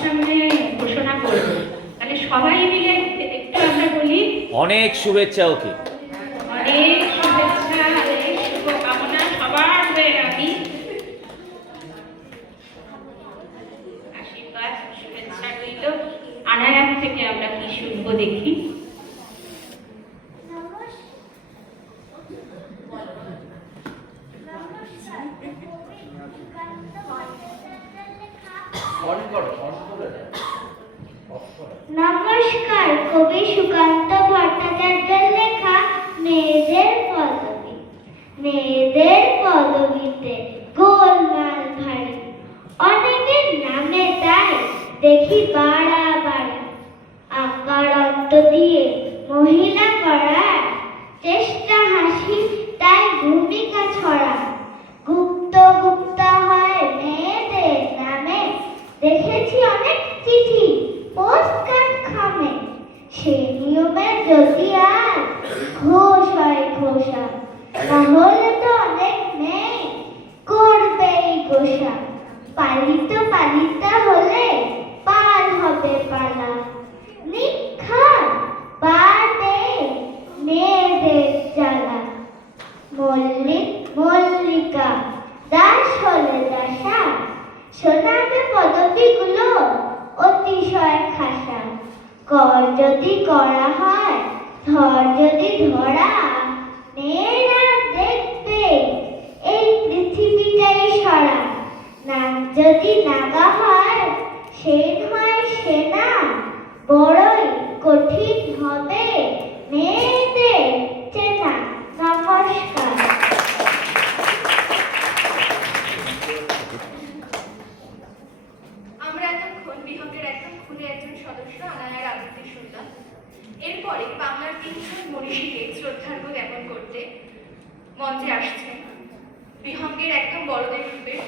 সামনে ঘোষণা করব, তাহলে সবাই মিলে একটু আমরা বলি অনেক শুভেচ্ছা ওকে। অনেক শুভেচ্ছা, অনেক শুভকামনা সবার হয়ে আমি আশীর্বাদ শুভেচ্ছা রইল। আনায়াত থেকে আমরা কি শুনবো দেখি। নমস্কার, কবি সুকান্ত ভট্টাচার্যের লেখা মেয়েদের পদবী। মেয়েদের পদবীতে গোলমাল ভারী, অনেকের নামে তাই দেখি বাড়াবাড়ি। আকারান্ত দিয়ে মহিলা করার চেষ্টা হাসি, তাই ভূমিকা ছড়া। গুপ্ত গুপ্ত হয় মেয়েদের নামে, দেখেছি অনেক চিঠি পোস্টকার্ড খামে। সে নিয়মে যদি আর ঘোষ হয় ঘোষা, তাহলে তো অনেক মেয়ে করবেই গোসা। পালিত পালিতা হলে পার হবে পালা, নিখার বাড়বে মেয়েদের জ্বালা। মল্লিক মল্লিকা, দাস হলে দাসা, শোনাবে পদবীগুলো অতিশয় খাসা। কর যদি করা হয়, ধর যদি ধরা, মেয়েরা দেখবে এই পৃথিবীটাই সরা। নাম যদি নাগা হয়, সেন হয় সেনা, বড়ই কঠিন হবে মেয়েদের চেনা। নমস্কার। আমরা এতক্ষণ বিহঙ্গের একদম খুনে একজন সদস্য আনায়ার আবৃত্তি শুনলাম। এরপরে বাংলার 3জন মনীষীকে শ্রদ্ধার্ঘ্য জ্ঞাপন করতে মঞ্চে আসছেন বিহঙ্গের একদম বড়দের রূপে